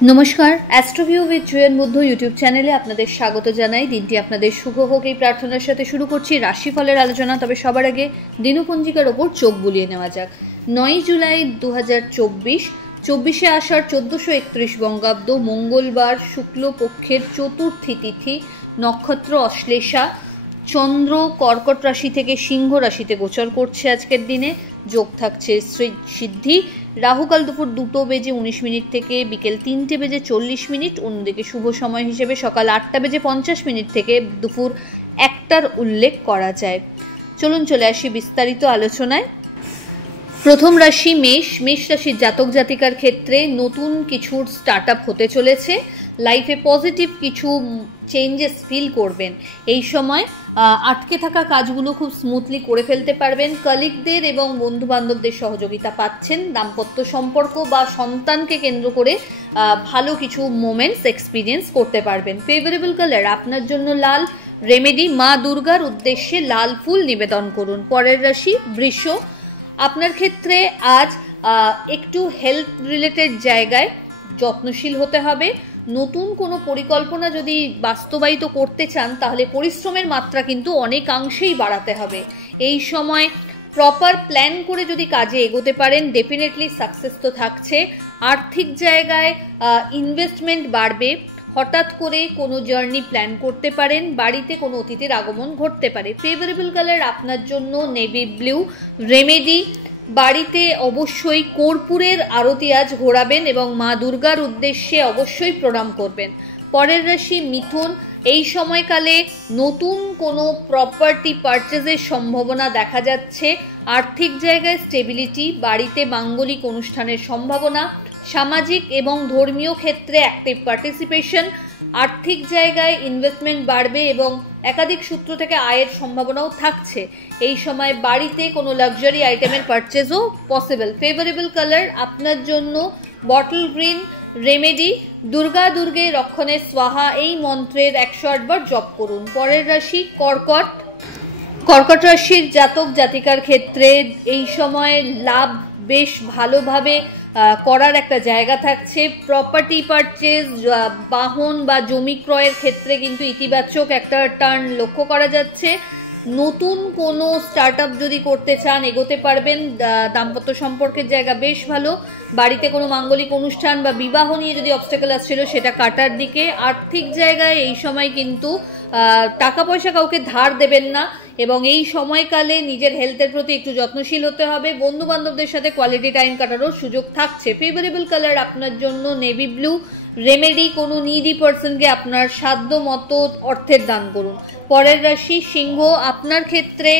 নমস্কার, অ্যাস্ট্রোভিউ উইথ জুয়েল মধ্য ইউটিউব চ্যানেলে আপনাদের স্বাগত জানাই। দিনটি আপনাদের শুভ হোক এই প্রার্থনার সাথে শুরু করছি রাশিফলের আলোচনা। তবে সবার আগে দিনপঞ্জিকার ওপর চোখ বুলিয়ে নেওয়া যাক। 9 জুলাই 2024, 24শে আষাঢ় 1431 বঙ্গাব্দ, মঙ্গলবার, শুক্লপক্ষের চতুর্থী তিথি, নক্ষত্র অশ্লেষা, চন্দ্র কর্কট রাশি থেকে সিংহ রাশিতে গোচর করছে আজকের দিনে। যোগ থাকছে সিদ্ধি। রাহুকাল দুপুর 2:19 থেকে বিকেল 3:40। অন্যদিকে শুভ সময় হিসেবে সকাল 8:50 থেকে দুপুর 1টার উল্লেখ করা যায়। চলুন চলে আসি বিস্তারিত আলোচনায়। প্রথম রাশি মেষ। মেষ রাশির জাতক জাতিকার ক্ষেত্রে নতুন কিছুর স্টার্ট আপ হতে চলেছে। লাইফে পজিটিভ কিছু চেঞ্জেস ফিল করবেন। এই সময় আটকে থাকা কাজগুলো খুব স্মুথলি করে ফেলতে পারবেন। কলিগদের এবং বন্ধু বান্ধবদের সহযোগিতা পাচ্ছেন। দাম্পত্য সম্পর্ক বা সন্তানকে কেন্দ্র করে ভালো কিছু মোমেন্টস এক্সপিরিয়েন্স করতে পারবেন। ফেভারেবল কালার আপনার জন্য লাল। রেমেডি, মা দুর্গার উদ্দেশ্যে লাল ফুল নিবেদন করুন। পরের রাশি বৃষ। আপনার ক্ষেত্রে আজ একটু হেলথ রিলেটেড জায়গায় যত্নশীল হতে হবে। নতুন কোনো পরিকল্পনা যদি বাস্তবায়িত করতে চান তাহলে পরিশ্রমের মাত্রা কিন্তু অনেকাংশেই বাড়াতে হবে। এই সময় প্রপার প্ল্যান করে যদি কাজে এগোতে পারেন ডেফিনেটলি সাকসেস তো থাকছে। আর্থিক জায়গায় ইনভেস্টমেন্ট বাড়বে। হঠাৎ করে কোনো জার্নি প্ল্যান করতে পারেন। বাড়িতে কোনো অতিথির আগমন ঘটতে পারে। ফেভারেবল কালার আপনার জন্য নেভি ব্লু। রেমেডি, বাড়িতে অবশ্যই কর্পূরের আরতি আজ ঘোরাবেন এবং মা দুর্গার উদ্দেশ্যে অবশ্যই প্রণাম করবেন। পরের রাশি মিথুন। এই সময়কালে নতুন কোনো প্রপার্টি পারচেজের সম্ভাবনা দেখা যাচ্ছে। আর্থিক জায়গায় স্টেবিলিটি, বাড়িতে মাঙ্গলিক অনুষ্ঠানের সম্ভাবনা, সামাজিক এবং ধর্মীয় ক্ষেত্রে অ্যাক্টিভ পার্টিসিপেশন, আর্থিক জায়গায় ইনভেস্টমেন্ট বাড়বে এবং একাধিক সূত্র থেকে আয়ের সম্ভাবনাও থাকছে। এই সময় বাড়িতে কোনো লাক্সারি আইটেমের পারচেজও পসিবল। ফেভারেবল কালার আপনার জন্য বটল গ্রিন। রেমেডি, দুর্গা দুর্গে রক্ষণে স্বাহা এই মন্ত্রের 108 বার জপ করুন। পরের রাশি কর্কট। কর্কট রাশির জাতক জাতিকার ক্ষেত্রে এই সময় লাভ বেশ ভালোভাবে করার একটা জায়গা থাকছে। প্রপার্টি পারচেজ, বাহন বা জমি ক্রয়ের ক্ষেত্রে কিন্তু ইতিবাচক একটা টার্ন লক্ষ্য করা যাচ্ছে। নতুন কোনো স্টার্ট আপ যদি করতে চান এগোতে পারবেন। দাম্পত্য সম্পর্কের জায়গা বেশ ভালো। বাড়িতে কোনো মাঙ্গলিক অনুষ্ঠান বা বিবাহ নিয়ে যদি অবস্টাকেল আসছিল সেটা কাটার দিকে। আর্থিক জায়গায় এই সময় কিন্তু টাকা পয়সা কাউকে ধার দেবেন না এবং এই সময়কালে নিজের হেলথের প্রতি একটু যত্নশীল হতে হবে। বন্ধু বান্ধবদের সাথে কোয়ালিটি টাইম কাটানোর সুযোগ থাকছে। ফেভারেবল কালার আপনার জন্য নেভি ব্লু। রেমেডি, কোনো নিডি পার্সনকে আপনার সাধ্য মতো অর্থের দান করুন। পরের রাশি সিংহ। আপনার ক্ষেত্রে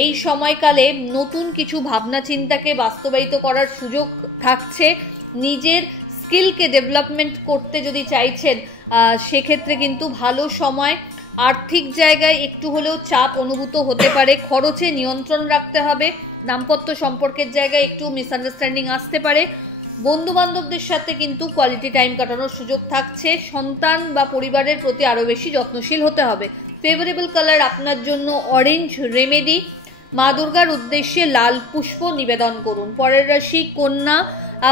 এই সময়কালে নতুন কিছু ভাবনা চিন্তাকে বাস্তবায়িত করার সুযোগ থাকছে। নিজের স্কিলকে ডেভেলপমেন্ট করতে যদি চাইছেন সেক্ষেত্রে কিন্তু ভালো সময়। আর্থিক জায়গায় একটু হলেও চাপ অনুভূত হতে পারে। খরচে নিয়ন্ত্রণ রাখতে হবে। দাম্পত্য সম্পর্কের জায়গায় একটু মিসআন্ডারস্ট্যান্ডিং আসতে পারে। বন্ধু বান্ধবদের সাথে কিন্তু কোয়ালিটি টাইম কাটানোর সুযোগ থাকছে। সন্তান বা পরিবারের প্রতি আরও বেশি যত্নশীল হতে হবে। ফেভারেবল কালার আপনার জন্য অরেঞ্জ। রেমেডি, মা দুর্গার উদ্দেশ্যে লাল পুষ্প নিবেদন করুন। পরের রাশি কন্যা।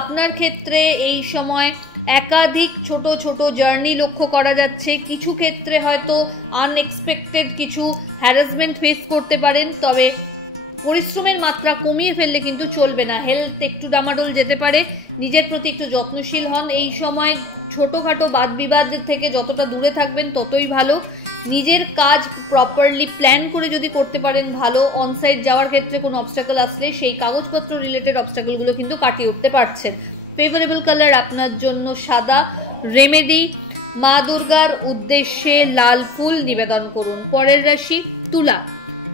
আপনার ক্ষেত্রে এই সময় একাধিক ছোট ছোট জার্নি লক্ষ্য করা যাচ্ছে। কিছু ক্ষেত্রে হয়তো আনএক্সপেক্টেড কিছু হ্যারাসমেন্ট ফেস করতে পারেন, তবে পরিশ্রমের মাত্রা কমিয়ে ফেললে কিন্তু চলবে না। হেলথ একটু ডামাডোল যেতে পারে। নিজের প্রতি একটু যত্নশীল হন। এই সময় ছোটোখাটো বাদ বিবাদের থেকে যতটা দূরে থাকবেন ততই ভালো। নিজের কাজ প্রপারলি প্ল্যান করে যদি করতে পারেন ভালো। অনসাইট যাওয়ার ক্ষেত্রে কোনো অবস্টাকেল আসলে সেই কাগজপত্র রিলেটেড অবস্টাকেলগুলো কিন্তু কাটিয়ে উঠতে পারছেন। ফেভারেবল কালার আপনার জন্য সাদা। রেমেডি, মা দুর্গার উদ্দেশ্যে লাল ফুল নিবেদন করুন। পরের রাশি তুলা।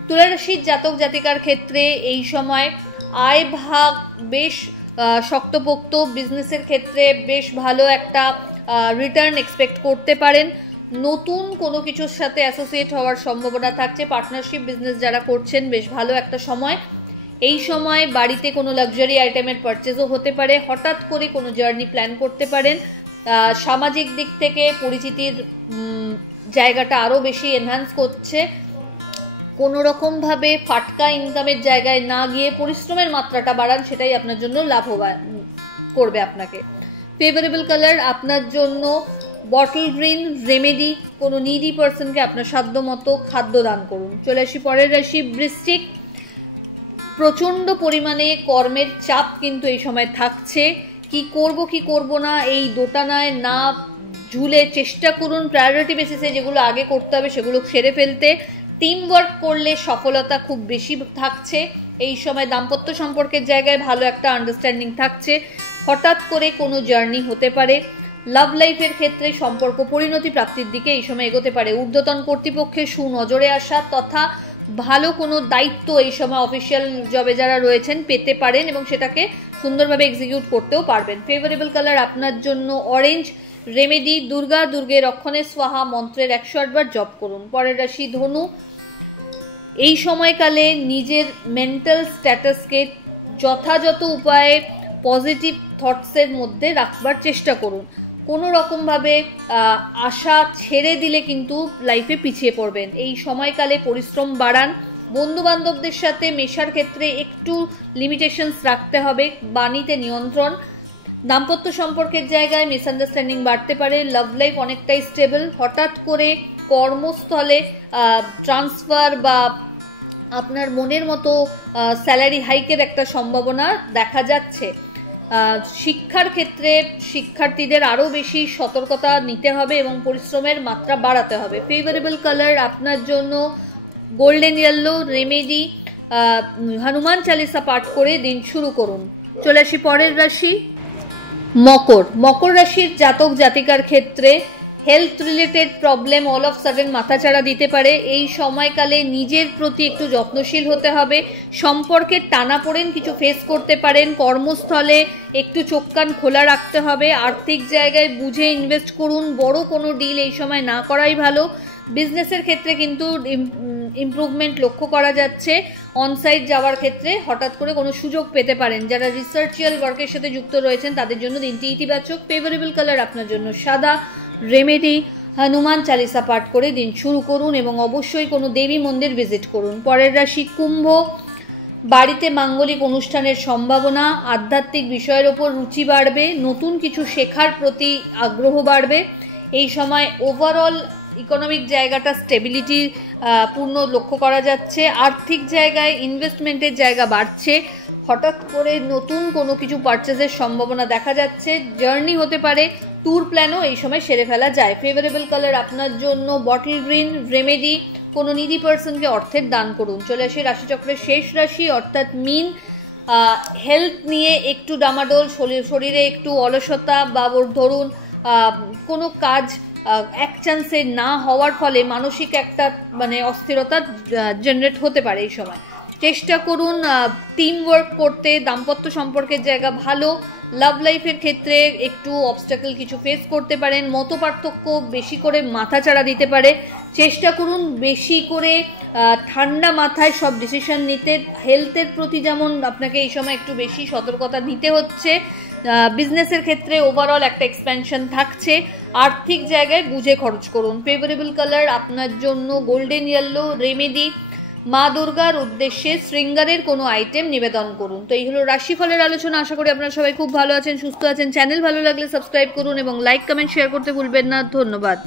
তুলা রাশির জাতক জাতিকার ক্ষেত্রে এই সময় আয় ভাগ বেশ শক্তপোক্ত। বিজনেসের ক্ষেত্রে বেশ ভালো একটা রিটার্ন এক্সপেক্ট করতে পারেন। নতুন কোনো কিছুর সাথে অ্যাসোসিয়েট হওয়ার সম্ভাবনা থাকছে। পার্টনারশিপ বিজনেস যারা করছেন বেশ ভালো একটা সময়। এই সময় বাড়িতে কোনো লাক্সারি আইটেমের পারচেজও হতে পারে। হঠাৎ করে কোনো জার্নি প্ল্যান করতে পারেন। সামাজিক দিক থেকে পরিচিতির জায়গাটা আরও বেশি এনহ্যান্স করছে। কোনো রকমভাবে ফাটকা ইনকামের জায়গায় না গিয়ে পরিশ্রমের মাত্রাটা বাড়ান, সেটাই আপনার জন্য লাভবান করবে আপনাকে। ফেভারেবল কালার আপনার জন্য বটল গ্রিন রেমেডি, কোনো নিডি পার্সনকে আপনার সাধ্য মতো খাদ্য দান করুন। চলে আসি পরের রাশি বৃশ্চিক। প্রচণ্ড পরিমাণে কর্মের চাপ কিন্তু এই সময় থাকছে, কি করব না এই দোটানায় না ঝুলে চেষ্টা করুন প্রায়োরিটি বেসিসে যেগুলো আগে করতে হবে সেগুলো সেরে ফেলতে। টিম ওয়ার্ক করলে সফলতা খুব বেশি থাকছে এই সময়। দাম্পত্য সম্পর্কের জায়গায় ভালো একটা আন্ডারস্ট্যান্ডিং থাকছে। হঠাৎ করে কোনো জার্নি হতে পারে। লাভ লাইফের ক্ষেত্রে সম্পর্ক পরিণতি প্রাপ্তির দিকে এই সময় এগোতে পারে। ঊর্ধ্বতন কর্তৃপক্ষের সুনজরে আসা তথা ভালো কোনো দায়িত্ব এই সময় অফিসিয়াল জবে যারা রয়েছেন পেতে পারেন এবং সেটাকে সুন্দরভাবে এক্সিকিউট করতেও পারবেন। ফেভারেবল কালার আপনার জন্য অরেঞ্জ রেমেডি, দুর্গে রক্ষণে স্বাহা মন্ত্রের 108 বার জপ করুন। পরের রাশি ধনু। এই সময়কালে নিজের মেন্টাল স্ট্যাটাসকে যথাযথ উপায়ে পজিটিভ থটসের মধ্যে রাখবার চেষ্টা করুন। কোনো রকমভাবে আশা ছেড়ে দিলে কিন্তু লাইফে পিছিয়ে পড়বেন। এই সময়কালে পরিশ্রম বাড়ান। বন্ধু বান্ধবদের সাথে মেশার ক্ষেত্রে একটু লিমিটেশনস রাখতে হবে, বাণীতে নিয়ন্ত্রণ। দাম্পত্য সম্পর্কের জায়গায় মিসআন্ডারস্ট্যান্ডিং বাড়তে পারে। লাভ লাইফ অনেকটাই স্টেবল। হঠাৎ করে কর্মস্থলে ট্রান্সফার বা আপনার মনের মতো স্যালারি হাইকের একটা সম্ভাবনা দেখা যাচ্ছে। শিক্ষার ক্ষেত্রে শিক্ষার্থীদের আরও বেশি সতর্কতা নিতে হবে এবং পরিশ্রমের মাত্রা বাড়াতে হবে। ফেভারেবল কালার আপনার জন্য golden yellow remedy, Hanuman Chalisa পাঠ করে দিন শুরু করুন। চলে আসি পরের রাশি মকর রাশির জাতক জাতিকার ক্ষেত্রে health related problem all of sudden মাথাচাড়া দিতে পারে। এই সময়কালে নিজের প্রতি একটু যত্নশীল হতে হবে। সম্পর্কের টানাপোড়েন কিছু ফেস করতে পারেন। কর্মস্থলে একটু চোখ কান খোলা রাখতে হবে। আর্থিক জায়গায় বুঝে ইনভেস্ট করুন। বড় কোনো ডিল এই সময় না করাই ভালো। বিজনেসের ক্ষেত্রে কিন্তু ইমপ্রুভমেন্ট লক্ষ্য করা যাচ্ছে। অনসাইট যাওয়ার ক্ষেত্রে হঠাৎ করে কোনো সুযোগ পেতে পারেন। যারা রিসার্চিয়াল ওয়ার্কের সাথে যুক্ত রয়েছেন তাদের জন্য দিনটি ইতিবাচক। ফেভারেবল কালার আপনার জন্য সাদা রেমেডি, হনুমান চালিসা পাঠ করে দিন শুরু করুন এবং অবশ্যই কোনো দেবী মন্দির ভিজিট করুন। পরের রাশি কুম্ভ। বাড়িতে মাঙ্গলিক অনুষ্ঠানের সম্ভাবনা। আধ্যাত্মিক বিষয়ের ওপর রুচি বাড়বে। নতুন কিছু শেখার প্রতি আগ্রহ বাড়বে। এই সময় ওভারঅল ইকোনমিক জায়গাটা স্টেবিলিটি পূর্ণ লক্ষ্য করা যাচ্ছে। আর্থিক জায়গায় ইনভেস্টমেন্টের জায়গা বাড়ছে। হঠাৎ করে নতুন কোনো কিছু পারচেজের সম্ভাবনা দেখা যাচ্ছে। জার্নি হতে পারে। ট্যুর প্ল্যানও এই সময় সেরে ফেলা যায়। ফেভারেবল কালার আপনার জন্য বটল গ্রিন রেমেডি, কোনো নিডি পার্সনকে অর্থের দান করুন। চলে আসে রাশিচক্রের শেষ রাশি অর্থাৎ মীন। হেলথ নিয়ে একটু ডামাডোল, শরীরে একটু অলসতা বা ধরুন কোনো কাজ এক চান্সে না হওয়ার ফলে মানসিক একটা অস্থিরতা জেনারেট হতে পারে এই সময়। চেষ্টা করুন টিম ওয়ার্ক করতে। দাম্পত্য সম্পর্কের জায়গা ভালো। লাভ লাইফের ক্ষেত্রে একটু অবস্টাকল কিছু ফেস করতে পারেন। মত পার্থক্য বেশি করে মাথাচাড়া দিতে পারে। চেষ্টা করুন বেশি করে ঠান্ডা মাথায় সব ডিসিশন নিতে। হেলথের প্রতি যেমন আপনাকে এই সময় একটু বেশি সতর্কতা নিতে হচ্ছে। বিজনেসের ক্ষেত্রে ওভারঅল একটা এক্সপ্যানশন থাকছে। আর্থিক জায়গায় বুঝে খরচ করুন। ফেভারেবল কালার আপনার জন্য গোল্ডেন ইয়েলো রেমেডি, মা দুর্গার উদ্দেশ্যে শৃঙ্গারের কোনো আইটেম নিবেদন করুন। তো এই হলো রাশিফলের আলোচনা। আশা করি আপনারা সবাই খুব ভালো আছেন, সুস্থ আছেন। চ্যানেল ভালো লাগলে সাবস্ক্রাইব করুন এবং লাইক কমেন্ট শেয়ার করতে ভুলবেন না। ধন্যবাদ।